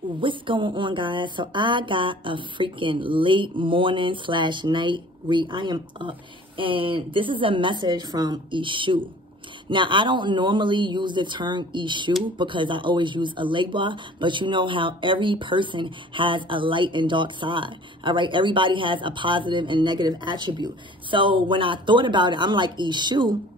What's going on, guys? So I got a freaking late morning / night read. I am up, and this is a message from ESU. Now, I don't normally use the term ESU because I always use a label, but you know how every person has a light and dark side. All right, everybody has a positive and negative attribute. So when I thought about it, I'm like, ESU.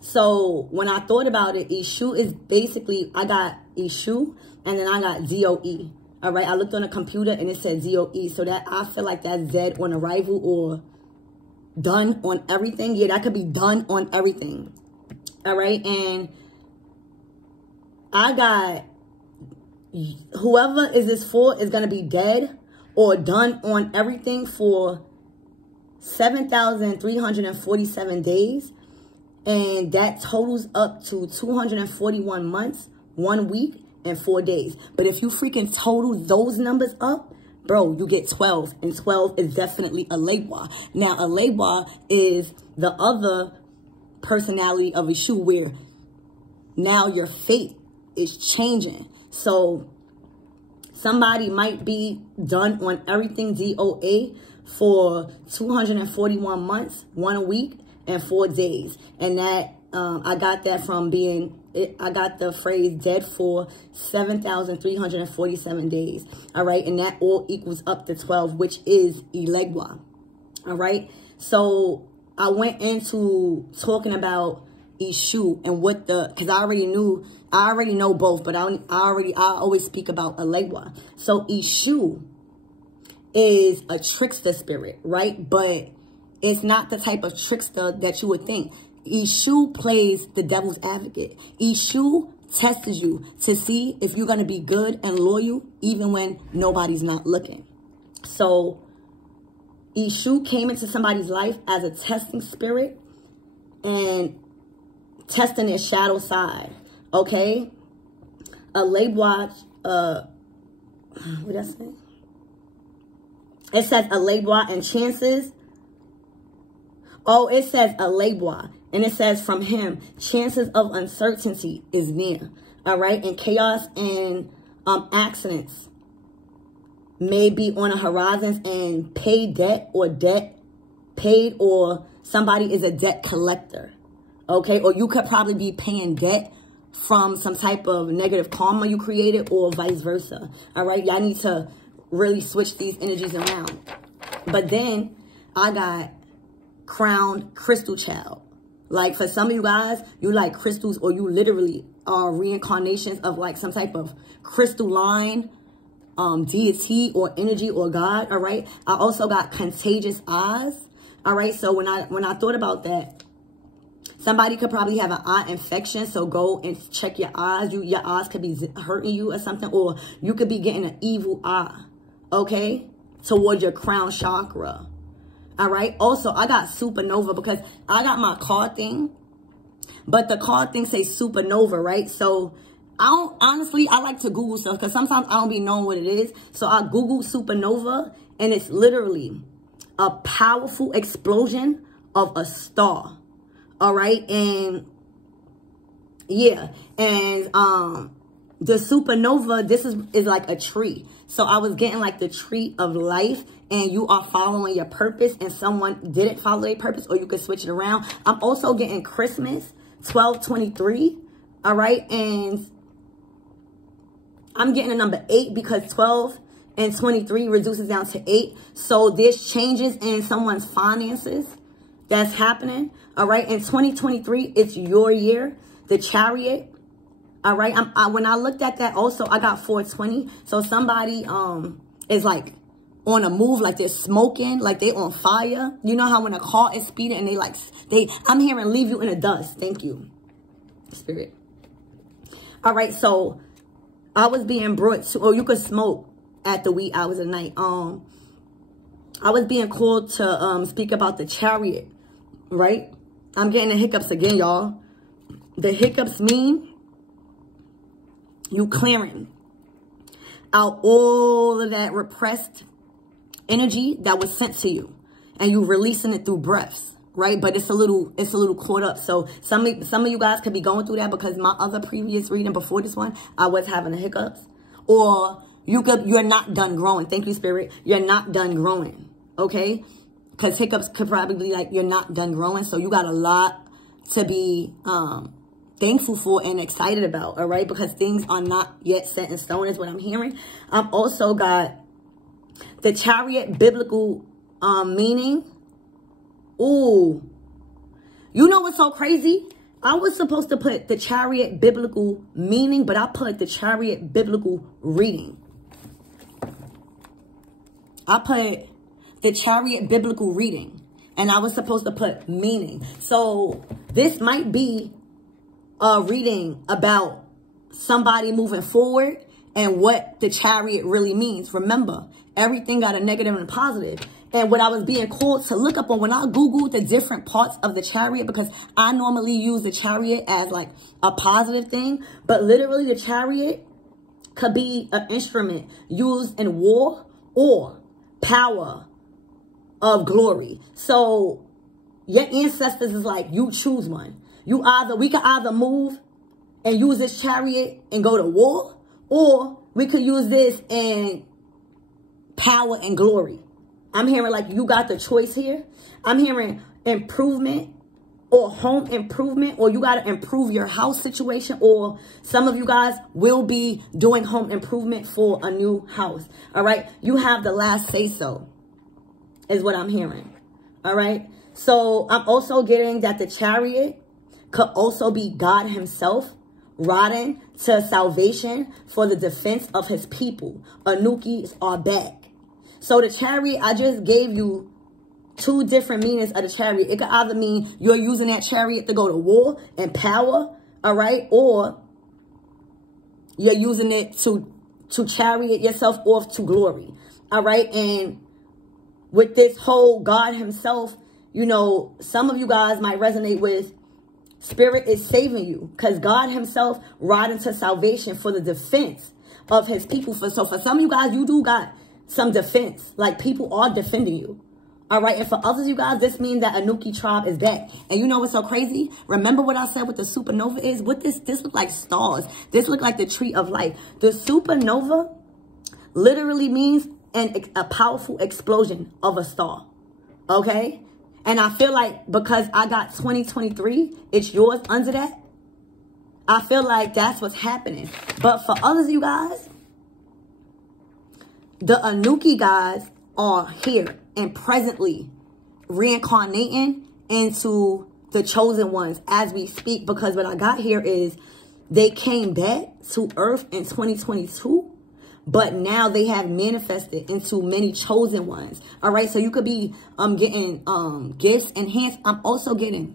So when I thought about it, ESU is basically, I got ESU and then I got ZOE. All right, I looked on a computer and it said ZOE. So that I feel like that's Z on arrival or done on everything. Yeah, that could be done on everything. All right, and I got whoever is this for is going to be dead or done on everything for 7,347 days. And that totals up to 241 months, 1 week, and 4 days. But if you freaking total those numbers up, bro, you get 12. And 12 is definitely a labwa. Now, a labwa is the other personality of ESU where now your fate is changing. So somebody might be done on everything DOA for 241 months, 1 week, and 4 days. And that I got that from I got the phrase dead for 7,347 days. All right, and that all equals up to 12, which is Ilegwa. All right, so I went into talking about ESU and what because I already know both, but I always speak about Ilegwa. So ESU is a trickster spirit, right? But it's not the type of trickster that you would think. ESU plays the devil's advocate. ESU tests you to see if you're going to be good and loyal even when nobody's not looking. So ESU came into somebody's life as a testing spirit and testing their shadow side. Okay? A labwa, what did I say? It says a labwa and chances. Oh, it says a labwa, and it says from him, chances of uncertainty is near. All right, and chaos and accidents may be on the horizons, and paid debt or debt paid, or somebody is a debt collector. Okay, or you could probably be paying debt from some type of negative karma you created, or vice versa. All right, y'all need to really switch these energies around. But then I got crowned crystal child. Like for some of you guys, you like crystals, or you literally are reincarnations of like some type of crystalline deity or energy or God. All right, I also got contagious eyes. All right, so when I thought about that, somebody could probably have an eye infection, so go and check your eyes. Your eyes could be hurting you or something, or you could be getting an evil eye, okay, towards your crown chakra. All right. Also, I got supernova because I got my card thing, but the card thing says supernova, right? So I like to Google stuff because sometimes I don't be knowing what it is. So I Googled supernova, and it's literally a powerful explosion of a star. All right. And yeah. And the supernova, this is like a tree. So I was getting like the tree of life, and you are following your purpose, and someone didn't follow their purpose, or you could switch it around. I'm also getting Christmas 12/23. All right. And I'm getting a number 8 because 12 and 23 reduces down to 8. So there's changes in someone's finances that's happening. All right. In 2023, it's your year, the Chariot. All right. When I looked at that also, I got 420. So somebody is like on a move, like they're smoking, like they on fire. You know how when a car is speeding and I'm hearing leave you in the dust. Thank you, Spirit. All right. So I was being brought to, or you could smoke at the wee hours of night. I was being called to speak about the Chariot, right? I'm getting the hiccups again, y'all. The hiccups mean you clearing out all of that repressed energy that was sent to you, and you releasing it through breaths, right? But it's a little caught up. So some of you guys could be going through that because my other previous reading before this one, I was having the hiccups. Or you're not done growing. Thank you, Spirit. You're not done growing. Okay? Because hiccups could probably be like, you're not done growing. So you got a lot to be thankful for and excited about. All right? Because things are not yet set in stone is what I'm hearing. I've also got the Chariot biblical meaning. Ooh. You know what's so crazy? I was supposed to put the Chariot biblical meaning, but I put the Chariot biblical reading. I put the Chariot biblical reading, and I was supposed to put meaning. So this might be a reading about somebody moving forward and what the Chariot really means. Remember, everything got a negative and a positive. And what I was being called to look up on when I Googled the different parts of the Chariot, because I normally use the Chariot as like a positive thing, but literally the Chariot could be an instrument used in war or power of glory. So your ancestors is like, you choose one. We could either move and use this Chariot and go to war, or we could use this in power and glory. I'm hearing like you got the choice here. I'm hearing improvement or home improvement, or you got to improve your house situation, or some of you guys will be doing home improvement for a new house. All right. You have the last say so is what I'm hearing. All right. So I'm also getting that the Chariot could also be God himself riding to salvation for the defense of his people. Anukis are back. So the Chariot, I just gave you two different meanings of the Chariot. It could either mean you're using that Chariot to go to war and power, all right? Or you're using it to chariot yourself off to glory, all right? And with this whole God himself, you know, some of you guys might resonate with Spirit is saving you, because God himself riding to salvation for the defense of his people. So for some of you guys, you do got some defense, like people are defending you. All right. And for others of you guys, this means that Anuki tribe is back. And you know what's so crazy? Remember what I said what the supernova is? What this look like stars. This look like the tree of life. The supernova literally means a powerful explosion of a star. Okay. And I feel like because I got 2023, it's yours under that. I feel like that's what's happening. But for others of you guys, the Anuki guys are here and presently reincarnating into the chosen ones as we speak. Because what I got here is they came back to Earth in 2022, but now they have manifested into many chosen ones. All right, so you could be getting gifts enhanced. I'm also getting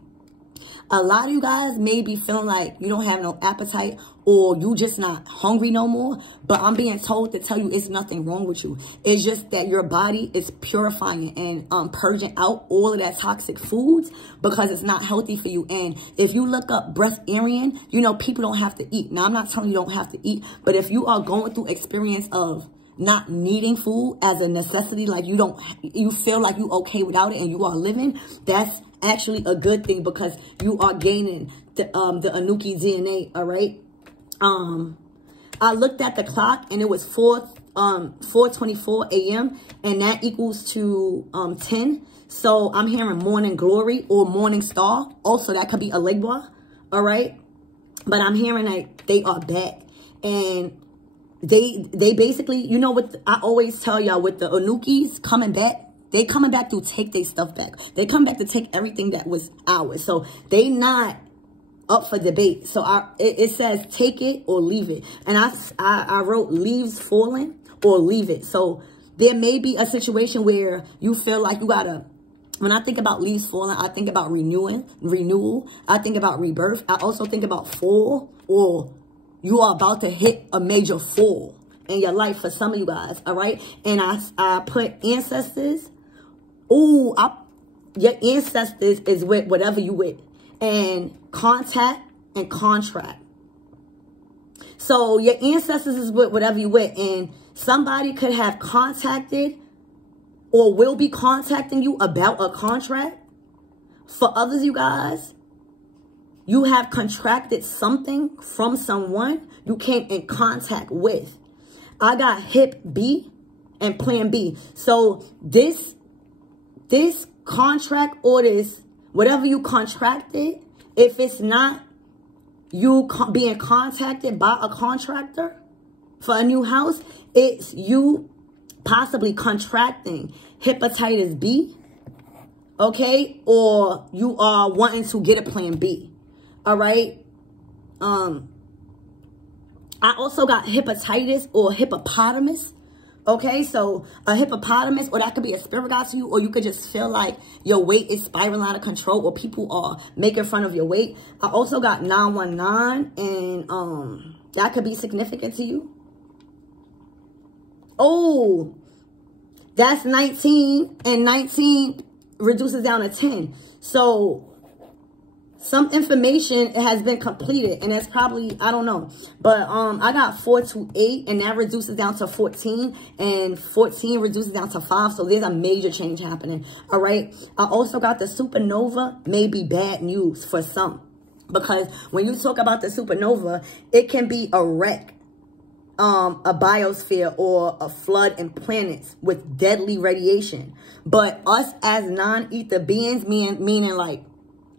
a lot of you guys may be feeling like you don't have no appetite, or you just not hungry no more. But I'm being told to tell you it's nothing wrong with you. It's just that your body is purifying and purging out all of that toxic foods because it's not healthy for you. And if you look up breatharian, you know, people don't have to eat. Now, I'm not telling you don't have to eat, but if you are going through experience of not needing food as a necessity, like you feel like you okay without it and you are living, that's actually a good thing because you are gaining the Anuki DNA. All right. I looked at the clock and it was 4:24 a.m. and that equals to 10. So I'm hearing morning glory or morning star. Also, that could be a legba. All right. But I'm hearing like they are back, and they basically, you know what I always tell y'all with the Anukis coming back, they coming back to take their stuff back. They come back to take everything that was ours. So they not up for debate. So it says take it or leave it. And I wrote leaves falling or leave it. So there may be a situation where you feel like you gotta, when I think about leaves falling, I think about renewal. I think about rebirth. I also think about fall, or you are about to hit a major fall in your life for some of you guys. All right. And I put ancestors. Ooh, your ancestors is with whatever you with. And contact and contract. So your ancestors is with whatever you with. And somebody could have contacted or will be contacting you about a contract. For others, you guys, you have contracted something from someone you came in contact with. I got hip B and plan B. So this contract or this, whatever you contracted, if it's not you being contacted by a contractor for a new house, it's you possibly contracting hepatitis B, okay? Or you are wanting to get a plan B, all right? I also got hepatitis or hippopotamus. Okay, so a hippopotamus, or that could be a spirit guide to you, or you could just feel like your weight is spiraling out of control, or people are making fun of your weight. I also got 919, and that could be significant to you. Oh, that's 19, and 19 reduces down to 10. So some information has been completed, and that's probably, I don't know. But I got 428, and that reduces down to 14, and 14 reduces down to 5. So there's a major change happening, all right? I also got the supernova may be bad news for some, because when you talk about the supernova, it can be a wreck, a biosphere, or a flood in planets with deadly radiation. But us as non-ether beings, meaning like,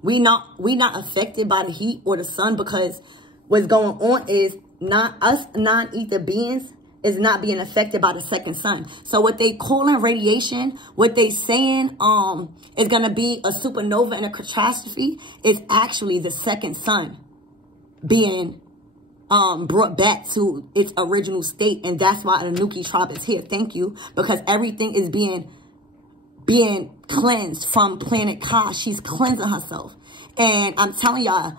we not affected by the heat or the sun, because what's going on is us non-ether beings is not being affected by the second sun. So what they calling radiation, what they saying is gonna be a supernova and a catastrophe, is actually the second sun being brought back to its original state. And that's why the Anunnaki tribe is here. Thank you, because everything is being cleansed from planet Ka. She's cleansing herself. And I'm telling y'all,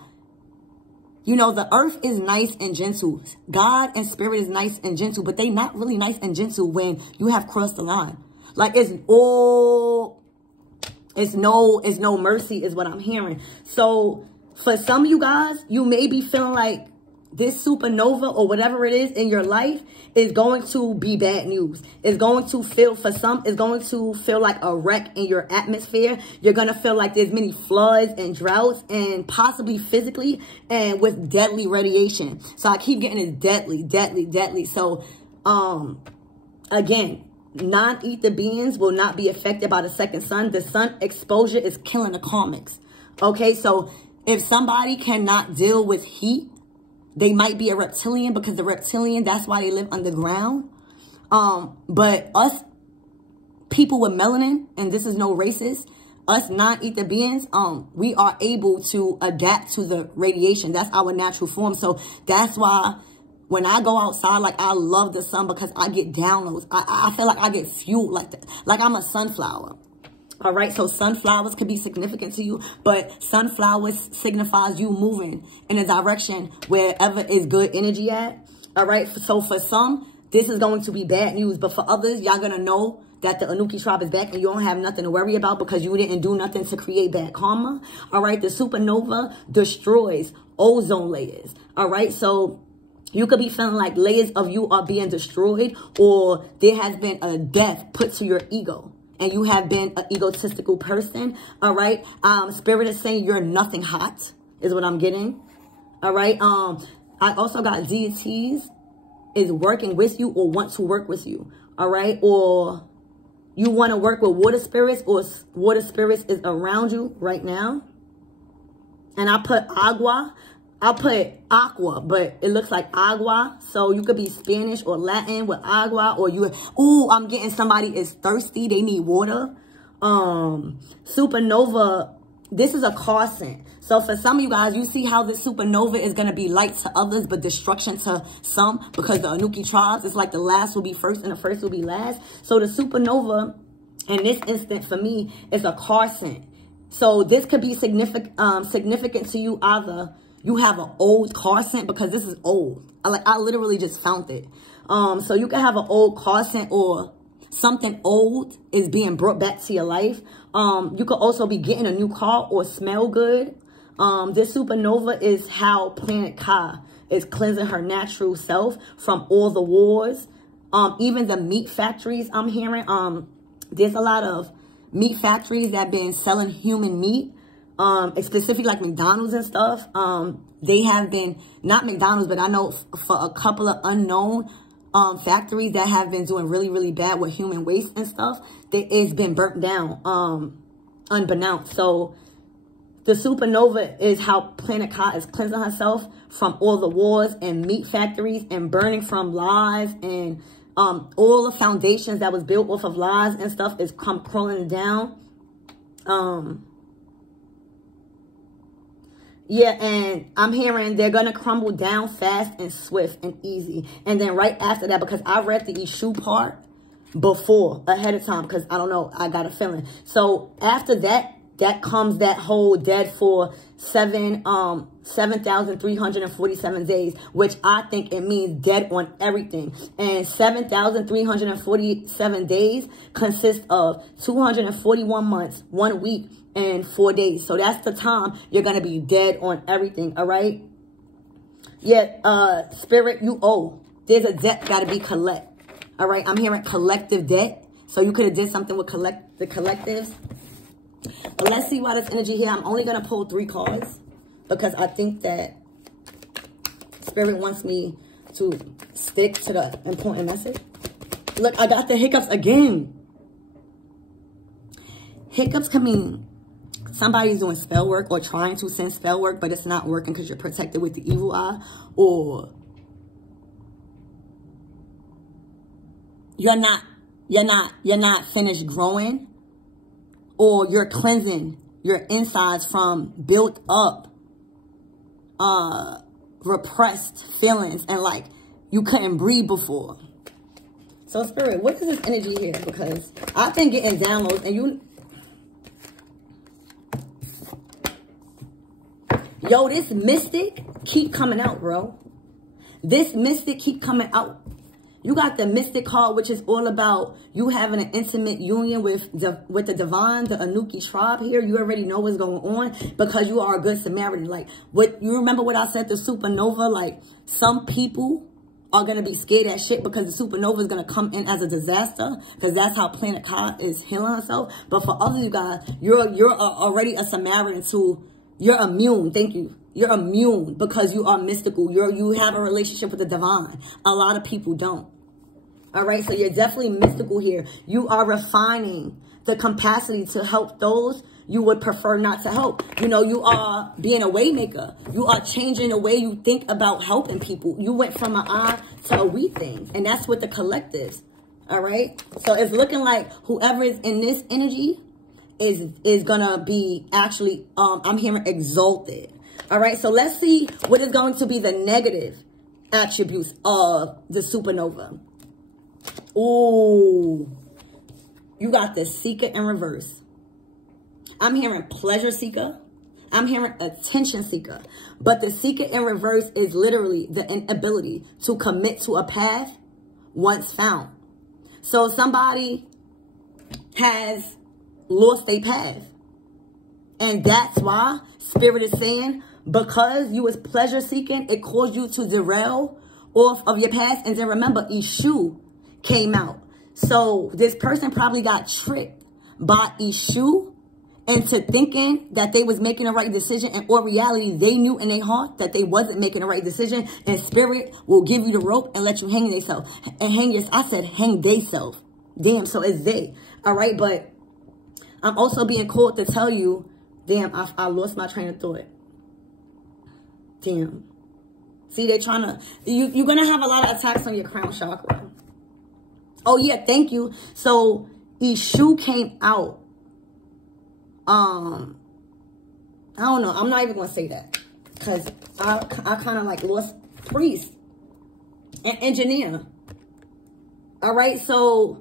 you know, the earth is nice and gentle. God and spirit is nice and gentle, but they not really nice and gentle when you have crossed the line. Like it's no mercy is what I'm hearing. So for some of you guys, you may be feeling like this supernova or whatever it is in your life is going to be bad news. It's going to feel, for some, it's going to feel like a wreck in your atmosphere. You're going to feel like there's many floods and droughts, and possibly physically and with deadly radiation. So I keep getting this deadly, deadly, deadly. So, again, non-ether beings will not be affected by the second sun. The sun exposure is killing the karmics. Okay, so if somebody cannot deal with heat, they might be a reptilian, because the reptilian, that's why they live underground. But us people with melanin, and this is no racist, us non-ether beings, we are able to adapt to the radiation. That's our natural form. So that's why when I go outside, like, I love the sun, because I get downloads. I feel like I get fueled like that. Like I'm a sunflower. All right, so sunflowers could be significant to you, but sunflowers signifies you moving in a direction wherever is good energy at. All right, so for some, this is going to be bad news, but for others, y'all gonna know that the Anunnaki tribe is back, and you don't have nothing to worry about, because you didn't do nothing to create bad karma. All right, the supernova destroys ozone layers. All right, so you could be feeling like layers of you are being destroyed, or there has been a death put to your ego, and you have been an egotistical person, all right? Spirit is saying you're nothing hot, is what I'm getting, all right? I also got deities is working with you or want to work with you, all right? Or you want to work with water spirits, or water spirits is around you right now. And I put agua. I put aqua, but it looks like agua. So you could be Spanish or Latin with agua, or you, ooh, I'm getting somebody is thirsty. They need water. Supernova, this is a caution. So for some of you guys, you see how this supernova is going to be light to others, but destruction to some, because the Anunnaki tribes, it's like the last will be first and the first will be last. So the supernova in this instant for me is a caution. So this could be significant to you. Either you have an old car scent, because this is old. I literally just found it. So you can have an old car scent, or something old is being brought back to your life. You could also be getting a new car or smell good. This supernova is how planet Ka is cleansing her natural self from all the wars. Even the meat factories I'm hearing. There's a lot of meat factories that have been selling human meat. Specifically like McDonald's and stuff. They have been, not McDonald's, but I know for a couple of unknown factories that have been doing really, really bad with human waste and stuff, it's been burnt down, unbeknownst. So the supernova is how Planet Ka is cleansing herself from all the wars and meat factories and burning from lies, and all the foundations that was built off of lies and stuff is crumbling down. Yeah, and I'm hearing they're going to crumble down fast and swift and easy. And then right after that, because I read the ESU part before, ahead of time, because I don't know, I got a feeling. So after that, that comes that whole dead for 7,347 days, which I think it means dead on everything. And 7,347 days consists of 241 months, 1 week, and 4 days. So that's the time you're going to be dead on everything, all right? Yeah, spirit, you owe. There's a debt got to be collect, all right? I'm hearing collective debt. So you could have did something with the collectives. But let's see why this energy here. I'm only going to pull 3 cards because I think that Spirit wants me to stick to the important message. Look, I got the hiccups again. Hiccups can mean somebody's doing spell work or trying to send spell work, but it's not working because you're protected with the evil eye, or you're not finished growing, or you're cleansing your insides from built up, repressed feelings, and like you couldn't breathe before. So Spirit, what is this energy here? Because I've been getting downloads, and yo, this mystic keep coming out, bro. This mystic keep coming out. You got the mystic card, which is all about you having an intimate union with the divine, the Anuki tribe here. You already know what's going on because you are a good Samaritan. Like, what you remember what I said, the supernova? Like, some people are going to be scared as shit because the supernova is going to come in as a disaster, because that's how Planet Ka is healing herself. But for others, you guys, you're already a Samaritan too. You're immune. Thank you. You're immune because you are mystical. You have a relationship with the divine. A lot of people don't. All right, so you're definitely mystical here. You are refining the capacity to help those you would prefer not to help. You know, you are being a way maker. You are changing the way you think about helping people. You went from an I to a we thing, and that's what the collectives. All right, so it's looking like whoever is in this energy is gonna be actually, I'm hearing exalted. All right, so let's see what is going to be the negative attributes of the supernova. Ooh, you got the seeker in reverse. I'm hearing pleasure seeker. I'm hearing attention seeker. But the seeker in reverse is literally the inability to commit to a path once found. So somebody has lost their path. And that's why Spirit is saying, because you was pleasure seeking, it caused you to derail off of your path. And then remember, ESU came out. So this person probably got tricked by ESU into thinking that they was making the right decision, and or reality, they knew in their heart that they wasn't making the right decision, and Spirit will give you the rope and let you hang theyself. And I said hang theyself. Damn, so it's they. All right, but I'm also being called to tell you, damn, I lost my train of thought. Damn. See, they're trying to, you're going to have a lot of attacks on your crown chakra. Oh, yeah, thank you. So, ESU came out. I don't know. I'm not even going to say that. Because I kind of like lost priest and engineer. All right, so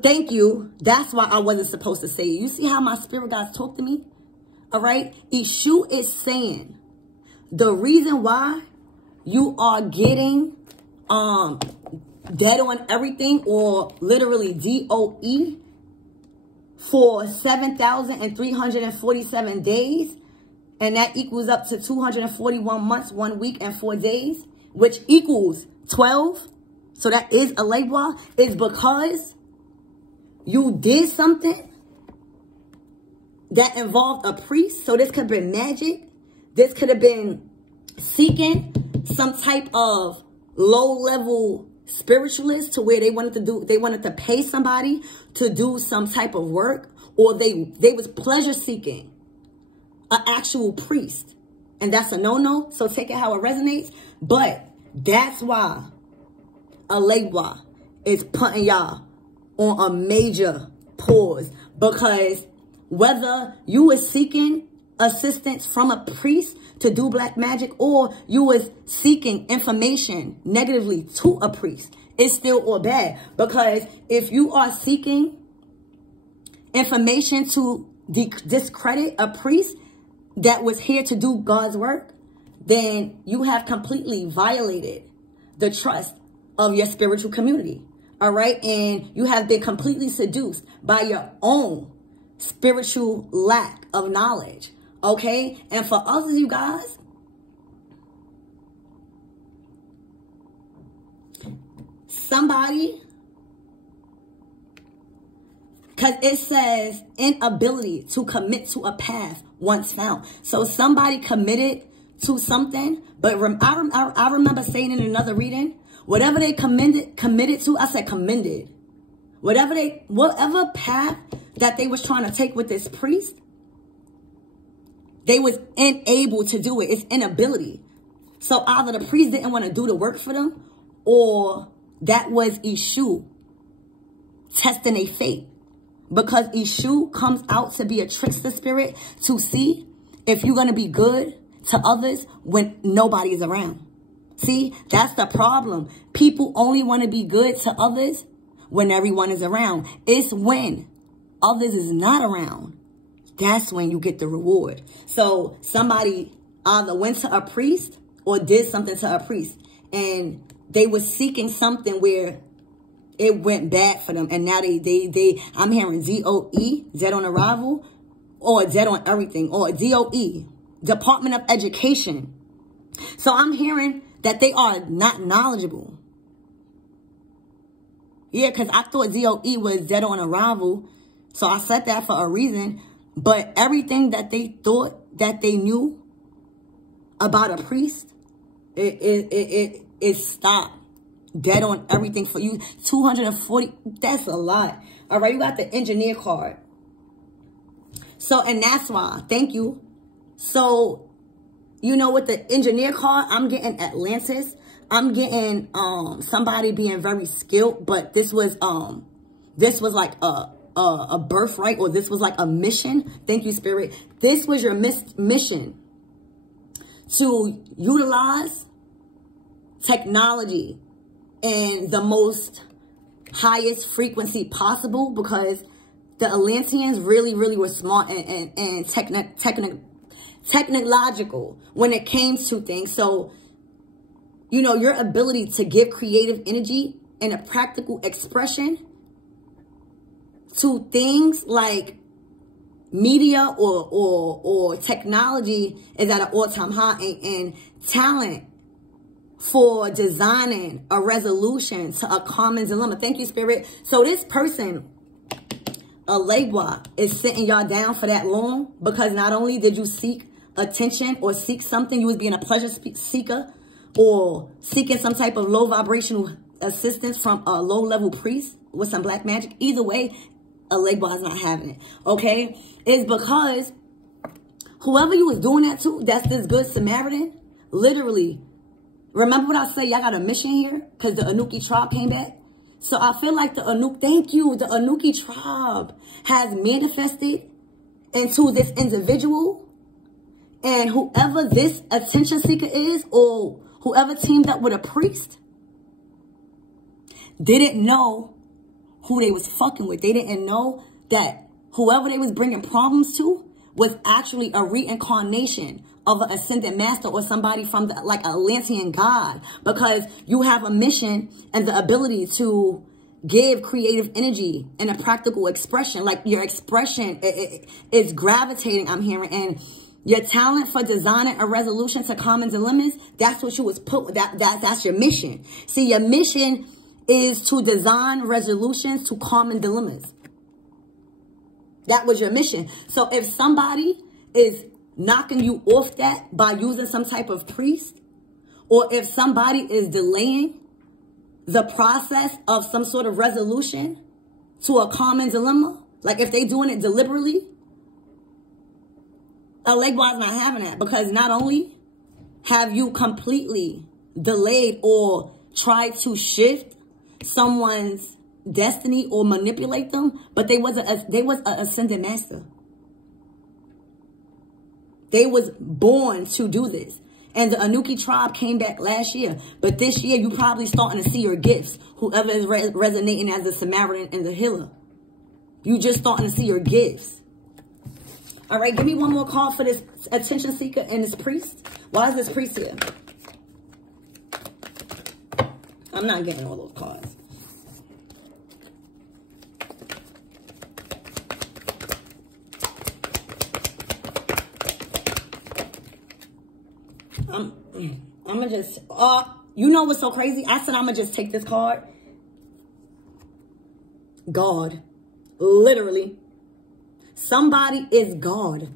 thank you. That's why I wasn't supposed to say it. You see how my spirit guides talk to me? All right, ESU is saying the reason why you are getting dead on everything, or literally DOE, for 7,347 days, and that equals up to 241 months, 1 week, and 4 days, which equals 12. So that is a labor. Is because you did something that involved a priest. So this could have been magic. This could have been seeking some type of low-level spiritualists to where they wanted to pay somebody to do some type of work, or they was pleasure seeking an actual priest. And that's a no-no. So take it how it resonates. But that's why Alegua is putting y'all on a major pause. Because whether you were seeking assistance from a priest to do black magic, or you was seeking information negatively to a priest, it's still all bad. Because if you are seeking information to discredit a priest that was here to do God's work, then you have completely violated the trust of your spiritual community. All right. And you have been completely seduced by your own spiritual lack of knowledge. Okay. And for others, you guys, somebody, because it says inability to commit to a path once found. So somebody committed to something, but I remember saying in another reading, whatever they committed to, I said commended. Whatever path that they was trying to take with this priest, they was unable to do it. It's inability. So either the priest didn't want to do the work for them, or that was ESU testing their fate. Because ESU comes out to be a trickster spirit to see if you're going to be good to others when nobody is around. See, that's the problem. People only want to be good to others when everyone is around. It's when others is not around, that's when you get the reward. So somebody either went to a priest or did something to a priest, and they were seeking something where it went bad for them. And now I'm hearing DOE, dead on arrival, or dead on everything, or DOE, Department of Education. So I'm hearing that they are not knowledgeable. Yeah, because I thought DOE was dead on arrival. So I said that for a reason. But everything that they thought that they knew about a priest, it stopped. Dead on everything for you. 240, that's a lot. All right, you got the engineer card. So, and that's why, thank you. So, you know, with the engineer card, I'm getting Atlantis. I'm getting somebody being very skilled, but this was like a birthright, or this was like a mission. Thank you, Spirit. This was your mission to utilize technology in the most highest frequency possible, because the Atlanteans really were smart and technological when it came to things. So, you know, your ability to give creative energy and a practical expression to things like media or technology is at an all-time high, and talent for designing a resolution to a common dilemma. Thank you, Spirit. So this person, Alegua, is sitting y'all down for that long because not only did you seek attention or seek something, you was being a pleasure seeker or seeking some type of low vibrational assistance from a low-level priest with some black magic. Either way, Alegua is not having it, okay? It's because whoever you was doing that to, that's this good Samaritan, literally, remember what I said? Y'all got a mission here because the Anuki tribe came back. So I feel like the Anuki tribe has manifested into this individual. And whoever this attention seeker is, or whoever teamed up with a priest, didn't know who they was fucking with. They didn't know that whoever they was bringing problems to was actually a reincarnation of an ascended master or somebody from the, like an Atlantean god, because you have a mission and the ability to give creative energy and a practical expression. Like your expression is gravitating, I'm hearing, and your talent for designing a resolution to common dilemmas, that's what you was put, that's your mission. See, your mission is to design resolutions to common dilemmas. That was your mission. So if somebody is knocking you off that by using some type of priest, or if somebody is delaying the process of some sort of resolution to a common dilemma, like if they doing it deliberately, a Legba is not having that, because not only have you completely delayed or tried to shift someone's destiny or manipulate them, but they was an ascended master. They was born to do this. And the Anuki tribe came back last year. But this year, you probably starting to see your gifts. Whoever is resonating as the Samaritan and the healer. You just starting to see your gifts. All right, give me one more card for this attention seeker and this priest. Why is this priest here? I'm not getting all those cards. I'm gonna just, you know what's so crazy? I said I'm gonna just take this card. God. Literally. Somebody is God.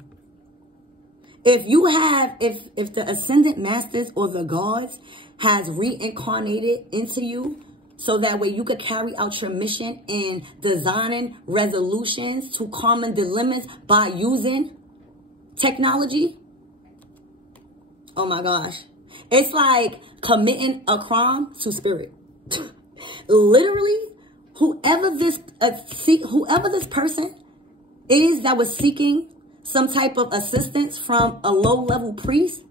If you have, if the ascendant masters or the gods has reincarnated into you, so that way you could carry out your mission in designing resolutions to common dilemmas by using technology. Oh my gosh. It's like committing a crime to spirit. Literally, whoever this person is that was seeking some type of assistance from a low-level priest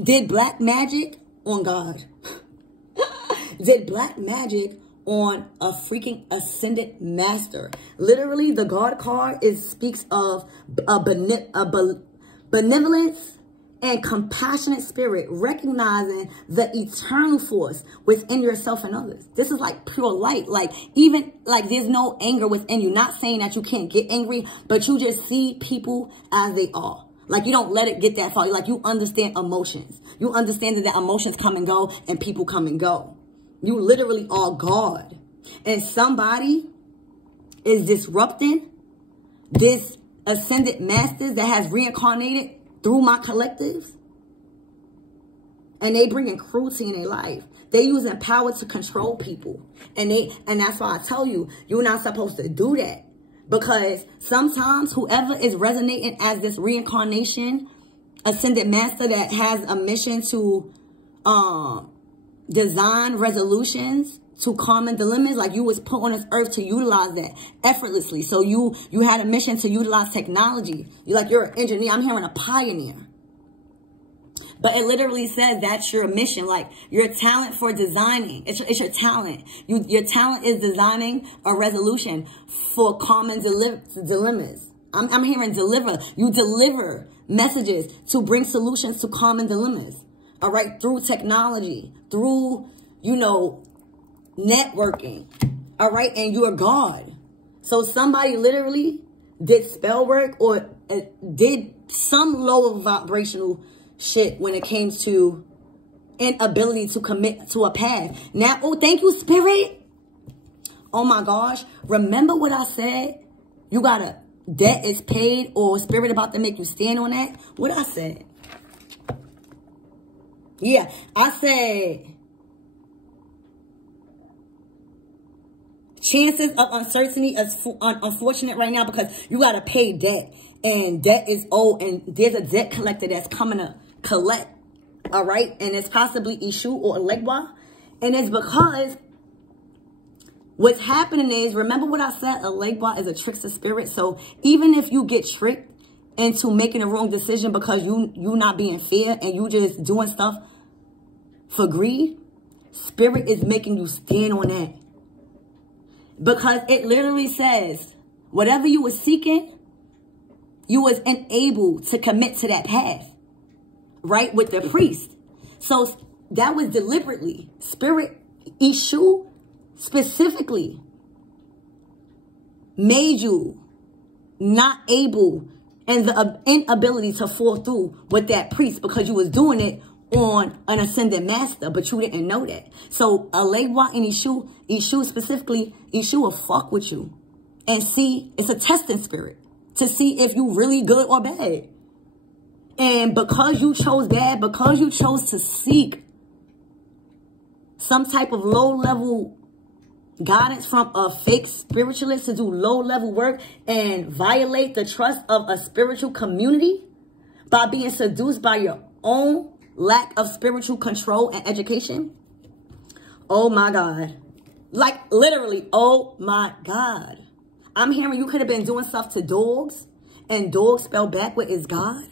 did black magic on God. Did black magic on a freaking ascended master. Literally, the God card speaks of a benevolence and compassionate spirit, recognizing the eternal force within yourself and others. This is like pure light. Like, even like there's no anger within you. Not saying that you can't get angry, but you just see people as they are. Like, you don't let it get that far. Like, you understand emotions. You understand that emotions come and go and people come and go. You literally are God. And somebody is disrupting this ascended masters that has reincarnated through my collectives. And they bringing cruelty in their life. They using power to control people. And that's why I tell you, you're not supposed to do that. Because sometimes whoever is resonating as this reincarnation ascended master that has a mission to design resolutions to common dilemmas, like you was put on this earth to utilize that effortlessly. So you had a mission to utilize technology. You're an engineer. I'm hearing a pioneer. But it literally says that's your mission, like your talent for designing. It's your talent. Your talent is designing a resolution for common dilemmas. I'm hearing deliver. You deliver messages to bring solutions to common dilemmas. All right, through technology, through, networking. All right, and you're God. So somebody literally did spell work or did some lower vibrational shit when it came to inability to commit to a path. Now, oh, thank you, Spirit. Oh my gosh. Remember what I said? You got a debt is paid, or Spirit about to make you stand on that? What I said? Yeah, I said chances of uncertainty is unfortunate right now because you got to pay debt. And debt is owed. And there's a debt collector that's coming to collect. All right? And it's possibly ESU or Legba. And it's because what's happening is, remember what I said? A Legba is a trickster spirit. So even if you get tricked into making a wrong decision because you not being fair and you just doing stuff for greed, Spirit is making you stand on that. Because it literally says, whatever you were seeking, you was unable to commit to that path, right, with the priest. So that was deliberately. Spirit, ESU, specifically made you not able and the inability to fall through with that priest because you was doing it on an ascended master, but you didn't know that. So a Legwa and ESU specifically, ESU will fuck with you and see, it's a testing spirit to see if you really good or bad. And because you chose bad, because you chose to seek some type of low-level guidance from a fake spiritualist to do low-level work and violate the trust of a spiritual community by being seduced by your own lack of spiritual control and education? Oh my God. Like literally, oh my God. I'm hearing you could have been doing stuff to dogs, and dogs spelled backward is God.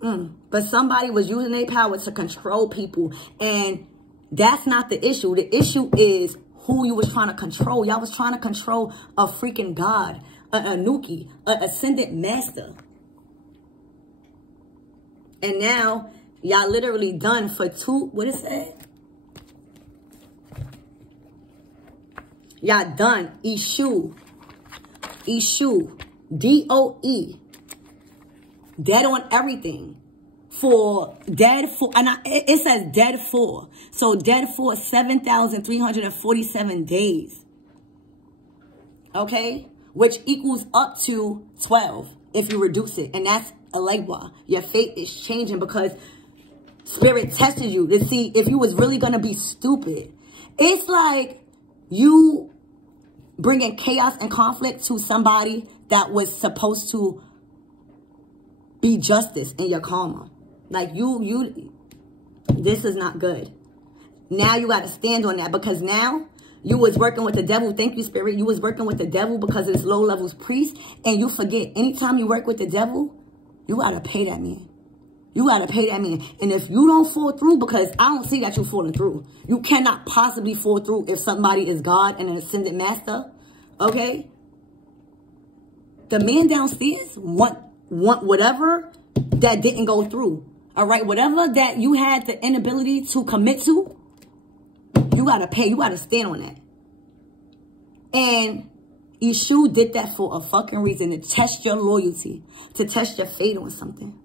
But somebody was using their power to control people, and that's not the issue. The issue is who you was trying to control. Y'all was trying to control a freaking God, an Anuki, an ascendant master. And now y'all literally done for what is that? Y'all done. ESU. DOE. Dead on everything. It says dead for. So dead for 7,347 days. Okay? Which equals up to 12 if you reduce it. And that's Elegwa. Your fate is changing because Spirit tested you to see if you was really going to be stupid. It's like you bringing chaos and conflict to somebody that was supposed to be justice in your karma. Like this is not good. Now you got to stand on that, because now you was working with the devil. Thank you, Spirit. You was working with the devil because of this low levels priest. And you forget, anytime you work with the devil, you got to pay that man. You got to pay that man. And if you don't fall through, because I don't see that you falling through. You cannot possibly fall through if somebody is God and an ascended master. Okay? The man downstairs want whatever that didn't go through. All right? Whatever that you had the inability to commit to, you got to pay. You got to stand on that. And ESU did that for a fucking reason, to test your loyalty, to test your faith on something.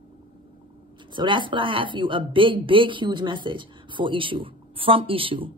So that's what I have for you. A big, big, huge message for ESU. From ESU.